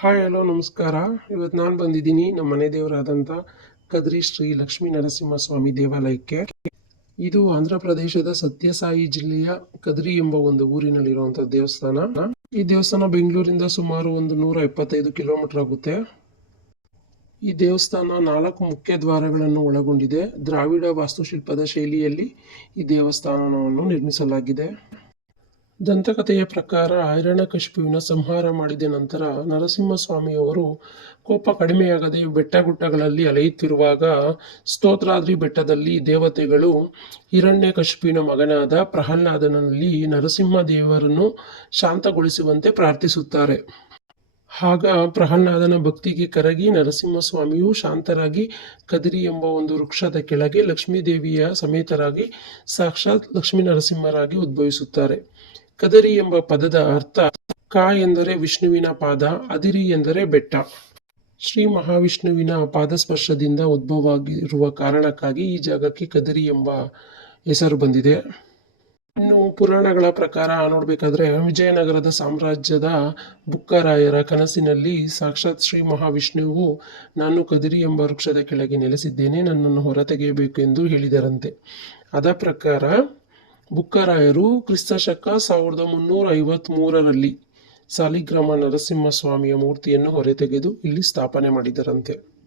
Hi hello ನಮಸ್ಕಾರ. ಇವತ್ತು ನಾನು ಬಂದಿದ್ದೀನಿ ನಮ್ಮ ಮನೆ ದೇವರಾದಂಥ ಕದ್ರಿ ಶ್ರೀ ಲಕ್ಷ್ಮೀ ನರಸಿಂಹಸ್ವಾಮಿ ದೇವಾಲಯಕ್ಕೆ. ಇದು ಆಂಧ್ರ ಪ್ರದೇಶದ ಸತ್ಯಸಾಯಿ ಜಿಲ್ಲೆಯ ಕದ್ರಿ ಎಂಬ ಒಂದು ಊರಿನಲ್ಲಿರುವಂತಹ ದೇವಸ್ಥಾನ. ಈ ದೇವಸ್ಥಾನ ಬೆಂಗಳೂರಿಂದ ಸುಮಾರು ಒಂದು ನೂರ ಎಪ್ಪತ್ತೈದು ಕಿಲೋಮೀಟರ್ ಆಗುತ್ತೆ. ಈ ದೇವಸ್ಥಾನ ನಾಲ್ಕು ಮುಖ್ಯ ದ್ವಾರಗಳನ್ನು ಒಳಗೊಂಡಿದೆ. ದ್ರಾವಿಡ ವಾಸ್ತುಶಿಲ್ಪದ ಶೈಲಿಯಲ್ಲಿ ಈ ದೇವಸ್ಥಾನವನ್ನು ನಿರ್ಮಿಸಲಾಗಿದೆ. ದಂತಕಥೆಯ ಪ್ರಕಾರ ಹಿರಣ್ಯಕಶಿಪುವಿನ ಸಂಹಾರ ಮಾಡಿದ ನಂತರ ನರಸಿಂಹಸ್ವಾಮಿಯವರು ಕೋಪ ಕಡಿಮೆಯಾಗದೆ ಬೆಟ್ಟಗುಡ್ಡಗಳಲ್ಲಿ ಅಲೆಯುತ್ತಿರುವಾಗ ಸ್ತೋತ್ರಾದ್ರಿ ಬೆಟ್ಟದಲ್ಲಿ ದೇವತೆಗಳು ಹಿರಣ್ಯಕಶಿಪುವಿನ ಮಗನಾದ ಪ್ರಹ್ಲಾದನಲ್ಲಿ ನರಸಿಂಹ ದೇವರನ್ನು ಶಾಂತಗೊಳಿಸುವಂತೆ ಪ್ರಾರ್ಥಿಸುತ್ತಾರೆ. ಆಗ ಪ್ರಹ್ಲಾದನ ಭಕ್ತಿಗೆ ಕರಗಿ ನರಸಿಂಹಸ್ವಾಮಿಯು ಶಾಂತರಾಗಿ ಕದರಿ ಎಂಬ ಒಂದು ವೃಕ್ಷದ ಕೆಳಗೆ ಲಕ್ಷ್ಮೀದೇವಿಯ ಸಮೇತರಾಗಿ ಸಾಕ್ಷಾತ್ ಲಕ್ಷ್ಮೀ ನರಸಿಂಹರಾಗಿ ಉದ್ಭವಿಸುತ್ತಾರೆ. ಕದರಿ ಎಂಬ ಪದದ ಅರ್ಥ ಕ ಎಂದರೆ ವಿಷ್ಣುವಿನ ಪಾದ, ಅದಿರಿ ಎಂದರೆ ಬೆಟ್ಟ. ಶ್ರೀ ಮಹಾವಿಷ್ಣುವಿನ ಪಾದಸ್ಪರ್ಶದಿಂದ ಉದ್ಭವವಾಗಿರುವ ಕಾರಣಕ್ಕಾಗಿ ಈ ಜಾಗಕ್ಕೆ ಕದರಿ ಎಂಬ ಹೆಸರು ಬಂದಿದೆ. ಇನ್ನು ಪುರಾಣಗಳ ಪ್ರಕಾರ ನೋಡಬೇಕಾದ್ರೆ ವಿಜಯನಗರದ ಸಾಮ್ರಾಜ್ಯದ ಬುಕ್ಕರಾಯರ ಕನಸಿನಲ್ಲಿ ಸಾಕ್ಷಾತ್ ಶ್ರೀ ಮಹಾವಿಷ್ಣುವು, ನಾನು ಕದಿರಿ ಎಂಬ ವೃಕ್ಷದ ಕೆಳಗೆ ನೆಲೆಸಿದ್ದೇನೆ, ನನ್ನನ್ನು ಹೊರತೆಗೆಯಬೇಕು ಎಂದು ಹೇಳಿದರಂತೆ. ಅದ ಪ್ರಕಾರ ಬುಕ್ಕರಾಯರು ಕ್ರಿಸ್ತಶಕ ಸಾವಿರದ ಮುನ್ನೂರ ಐವತ್ತ್ಮೂರರಲ್ಲಿ ಸಾಲಿಗ್ರಾಮ ನರಸಿಂಹಸ್ವಾಮಿಯ ಮೂರ್ತಿಯನ್ನು ಹೊರತೆಗೆದು ಇಲ್ಲಿ ಸ್ಥಾಪನೆ ಮಾಡಿದರಂತೆ.